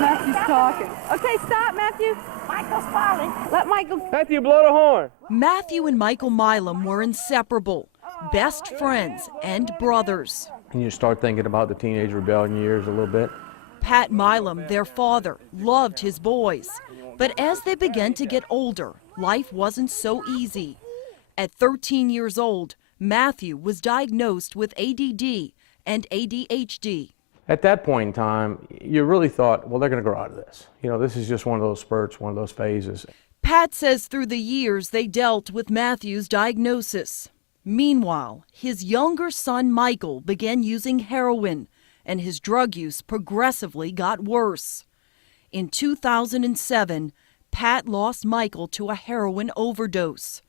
Matthew's talking. Okay, stop, Matthew. Michael's calling. Let Michael. Matthew, blow the horn. Matthew and Michael Milam were inseparable, best friends and brothers. And you start thinking about the teenage rebellion years a little bit. Pat Milam, their father, loved his boys. But as they began to get older, life wasn't so easy. At 13 years old, Matthew was diagnosed with ADD and ADHD. At that point in time, you really thought, well, they're going to grow out of this. You know, this is just one of those spurts, one of those phases. Pat says through the years they dealt with Matthew's diagnosis. Meanwhile, his younger son Michael began using heroin, and his drug use progressively got worse. In 2007, Pat lost Michael to a heroin overdose.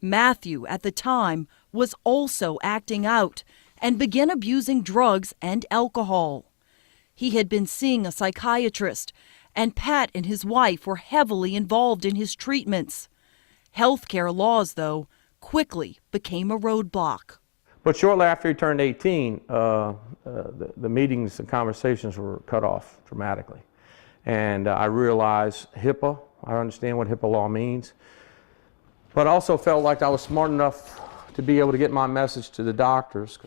Matthew, at the time, was also acting out and began abusing drugs and alcohol. He had been seeing a psychiatrist, and Pat and his wife were heavily involved in his treatments. Healthcare laws, though, quickly became a roadblock. But shortly after he turned 18, the meetings and conversations were cut off dramatically. And I realized HIPAA, I understand what HIPAA law means, but I also felt like I was smart enough to be able to get my message to the doctors.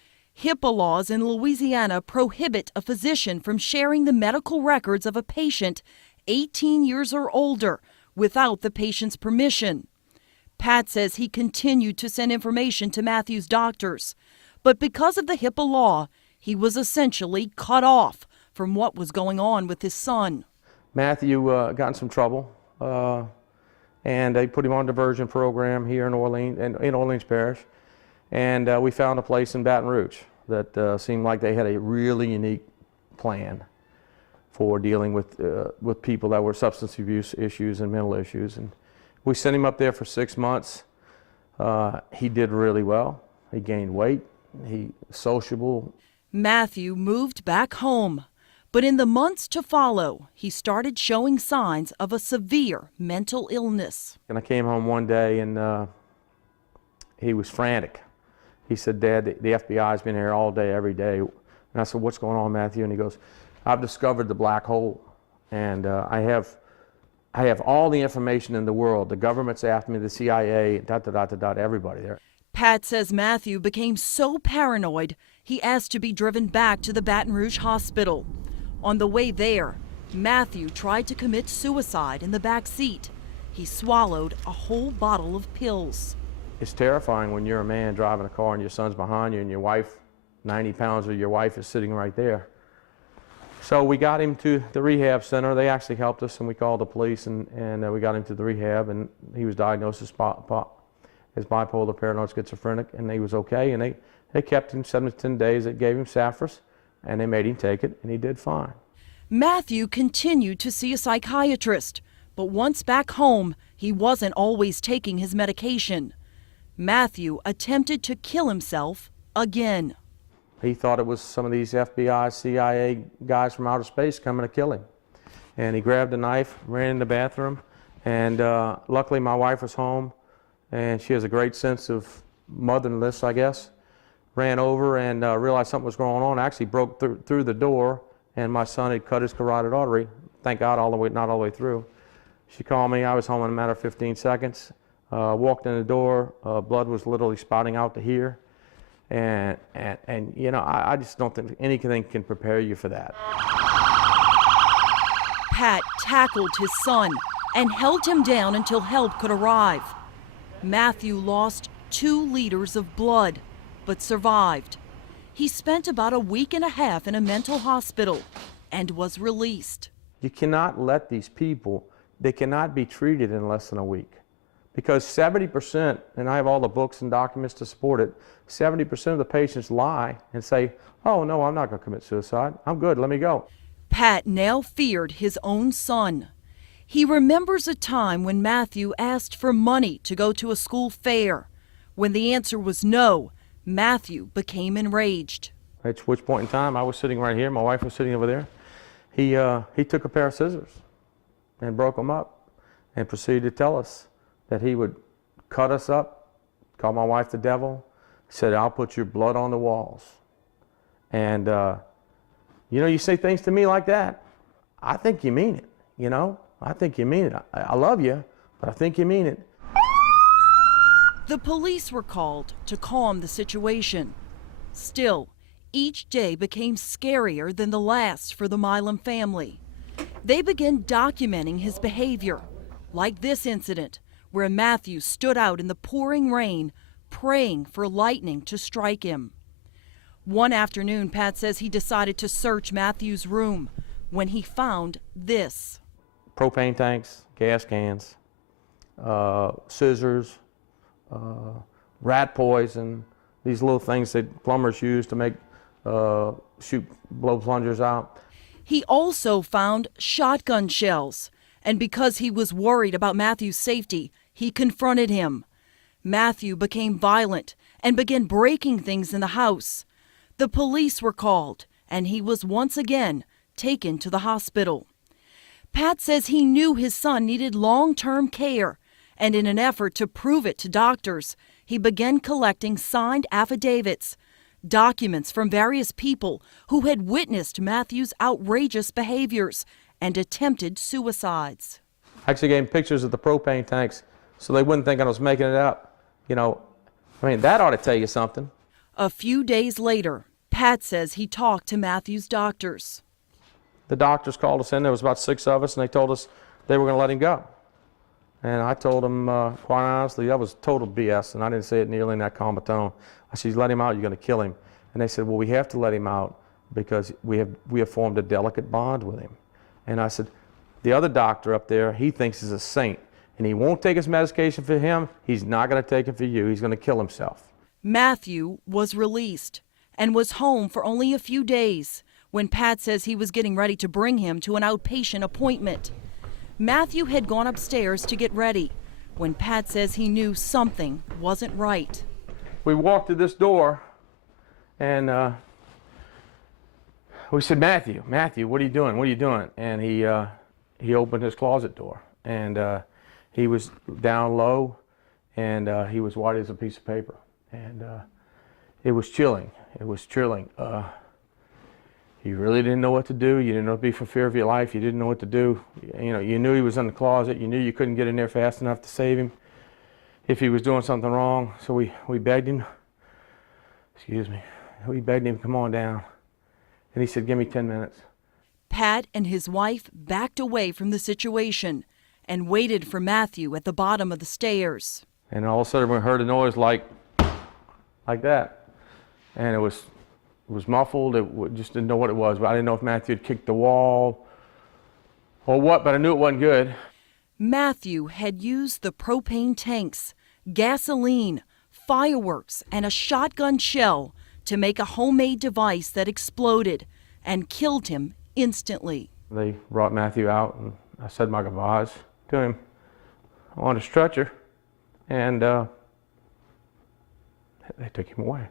HIPAA laws in Louisiana prohibit a physician from sharing the medical records of a patient 18 years or older without the patient's permission. Pat says he continued to send information to Matthew's doctors, but because of the HIPAA law, he was essentially cut off from what was going on with his son. Matthew got in some trouble, and they put him on a diversion program here in Orleans Parish. And we found a place in Baton Rouge that seemed like they had a really unique plan for dealing with people that were substance abuse issues and mental issues. And we sent him up there for 6 months. He did really well. He gained weight. He was sociable. Matthew moved back home, but in the months to follow, he started showing signs of a severe mental illness. And I came home one day and he was frantic. He said, "Dad, the FBI's been here all day, every day." And I said, "What's going on, Matthew?" And he goes, "I've discovered the black hole, and I have all the information in the world. The government's after me, the CIA, everybody there." Pat says Matthew became so paranoid, he asked to be driven back to the Baton Rouge hospital. On the way there, Matthew tried to commit suicide in the back seat. He swallowed a whole bottle of pills. It's terrifying when you're a man driving a car and your son's behind you and your wife, 90 pounds of your wife is sitting right there. So we got him to the rehab center. They actually helped us, and we called the police, and we got him to the rehab, and he was diagnosed as bipolar paranoid schizophrenic, and he was okay, and they kept him 7 to 10 days. They gave him Safras, and they made him take it, and he did fine. Matthew continued to see a psychiatrist, but once back home, he wasn't always taking his medication. Matthew attempted to kill himself again. He thought it was some of these FBI, CIA guys from outer space coming to kill him. And he grabbed a knife, ran in the bathroom, and luckily my wife was home, and she has a great sense of motherliness, I guess. Ran over and realized something was going on. Actually broke through the door, and my son had cut his carotid artery. Thank God, not all the way through. She called me. I was home in a matter of 15 seconds. Walked in the door, blood was literally spouting out to here. And you know, I just don't think anything can prepare you for that. Pat tackled his son and held him down until help could arrive. Matthew lost 2 liters of blood, but survived. He spent about a week and a half in a mental hospital and was released. You cannot let these people, they cannot be treated in less than a week. Because 70%, and I have all the books and documents to support it, 70% of the patients lie and say, "Oh, no, I'm not going to commit suicide. I'm good, let me go." Pat now feared his own son. He remembers a time when Matthew asked for money to go to a school fair. When the answer was no, Matthew became enraged. At which point in time, I was sitting right here, my wife was sitting over there. He took a pair of scissors and broke them up and proceeded to tell us that he would cut us up, call my wife the devil, said, "I'll put your blood on the walls." And, you know, you say things to me like that, I think you mean it, you know? I think you mean it. I love you, but I think you mean it. The police were called to calm the situation. Still, each day became scarier than the last for the Milam family. They began documenting his behavior, like this incident where Matthew stood out in the pouring rain praying for lightning to strike him. One afternoon, Pat says he decided to search Matthew's room when he found this. Propane tanks, gas cans, scissors, rat poison, these little things that plumbers use to make blow plungers out. He also found shotgun shells, and because he was worried about Matthew's safety, he confronted him. Matthew became violent and began breaking things in the house. The police were called, and he was once again taken to the hospital. Pat says he knew his son needed long-term care, and in an effort to prove it to doctors, he began collecting signed affidavits, documents from various people who had witnessed Matthew's outrageous behaviors and attempted suicides. I actually gave him pictures of the propane tanks so they wouldn't think I was making it up. You know, I mean, that ought to tell you something. A few days later, Pat says he talked to Matthew's doctors. The doctors called us in. There was about 6 of us, and they told us they were going to let him go. And I told them, quite honestly, that was total BS, and I didn't say it nearly in that calm a tone. I said, let him out, you're going to kill him. And they said, well, we have to let him out because we have formed a delicate bond with him. And I said, the other doctor up there, he thinks he's a saint, and he won't take his medication for him. He's not going to take it for you. He's going to kill himself. Matthew was released and was home for only a few days when Pat says he was getting ready to bring him to an outpatient appointment. Matthew had gone upstairs to get ready when Pat says he knew something wasn't right. We walked to this door, and we said, Matthew, what are you doing? What are you doing? And he opened his closet door, and he was down low, and he was white as a piece of paper, and it was chilling. It was chilling. You really didn't know what to do. You didn't know to be for fear of your life. You didn't know what to do. You know, you knew he was in the closet. You knew you couldn't get in there fast enough to save him if he was doing something wrong. So we begged him. Excuse me. We begged him to come on down. And he said, give me 10 minutes. Pat and his wife backed away from the situation and waited for Matthew at the bottom of the stairs. And all of a sudden we heard a noise like that. And it was muffled. Just didn't know what it was. But I didn't know if Matthew had kicked the wall or what, but I knew it wasn't good. Matthew had used the propane tanks, gasoline, fireworks, and a shotgun shell to make a homemade device that exploded and killed him instantly. They brought Matthew out, and I said my goodbyes to him on a stretcher, and they took him away.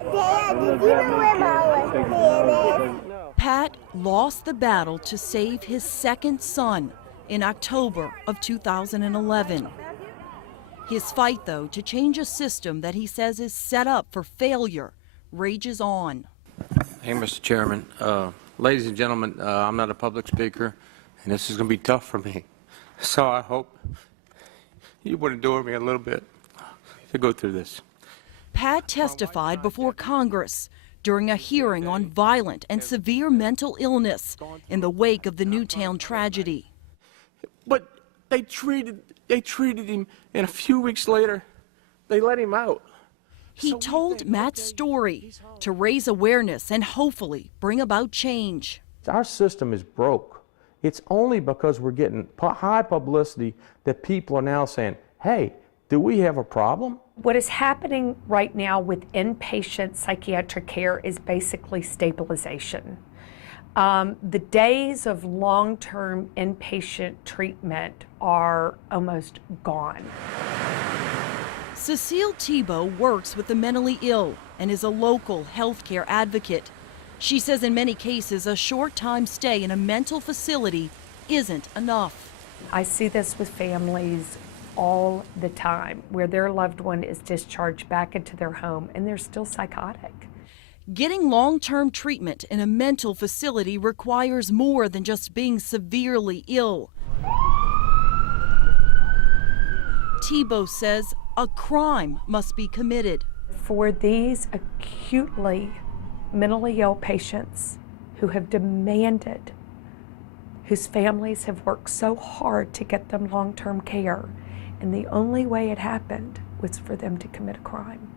Dad, did you know where my wristband is? Pat lost the battle to save his second son in October of 2011. His fight, though, to change a system that he says is set up for failure rages on. Hey, Mr. Chairman. Ladies and gentlemen, I'm not a public speaker, and this is going to be tough for me. So I hope you would endure me a little bit to go through this. Pat testified before Congress during a hearing on violent and severe mental illness in the wake of the Newtown tragedy. But they treated him, and a few weeks later, they let him out. He told Matt's story to raise awareness and hopefully bring about change. Our system is broke. It's only because we're getting high publicity that people are now saying, hey, do we have a problem? What is happening right now with inpatient psychiatric care is basically stabilization. The days of long-term inpatient treatment are almost gone. Cecile Thibault works with the mentally ill and is a local healthcare advocate. She says in many cases, a short time stay in a mental facility isn't enough. I see this with families all the time, where their loved one is discharged back into their home and they're still psychotic. Getting long-term treatment in a mental facility requires more than just being severely ill. Tebow says a crime must be committed. For these acutely mentally ill patients who have demanded, whose families have worked so hard to get them long-term care, and the only way it happened was for them to commit a crime.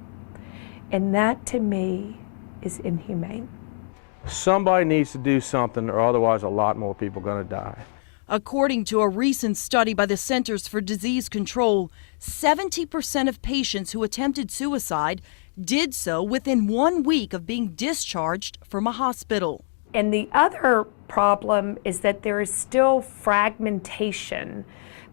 And that, to me, is inhumane. Somebody needs to do something, or otherwise a lot more people are going to die. According to a recent study by the Centers for Disease Control, 70% of patients who attempted suicide did so within 1 week of being discharged from a hospital. And the other problem is that there is still fragmentation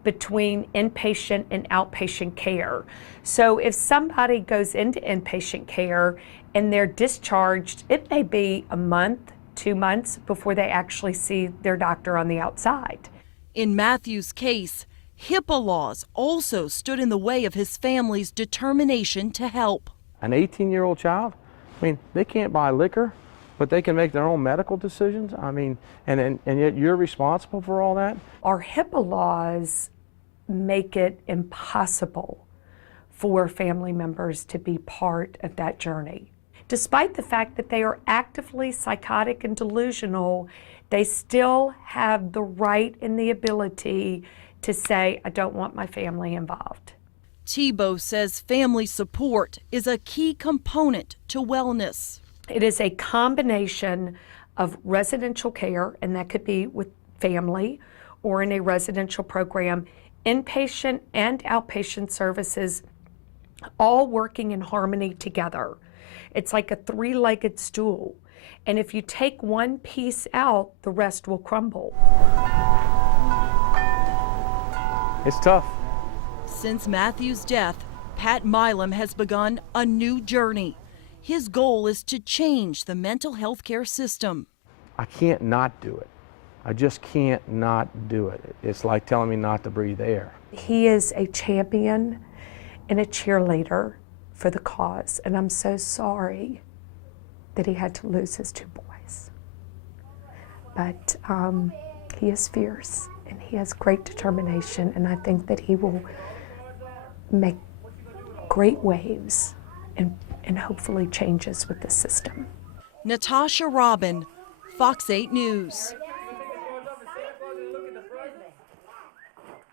between inpatient and outpatient care. So if somebody goes into inpatient care and they're discharged, it may be a month, 2 months before they actually see their doctor on the outside. In Matthew's case, HIPAA laws also stood in the way of his family's determination to help. An 18-year-old child, I mean, they can't buy liquor, but they can make their own medical decisions. I mean, and yet you're responsible for all that? Our HIPAA laws make it impossible for family members to be part of that journey. Despite the fact that they are actively psychotic and delusional, they still have the right and the ability to say, I don't want my family involved. Tebow says family support is a key component to wellness. It is a combination of residential care, and that could be with family or in a residential program, inpatient and outpatient services, all working in harmony together. It's like a three-legged stool, and if you take one piece out, the rest will crumble. It's tough. Since Matthew's death, Pat Milam has begun a new journey. His goal is to change the mental health care system. I can't not do it. I just can't not do it. It's like telling me not to breathe air. He is a champion and a cheerleader for the cause, and I'm so sorry that he had to lose his 2 boys. But he is fierce, and he has great determination, and I think that he will make great waves and hopefully changes with the system. Natasha Robin, Fox 8 News.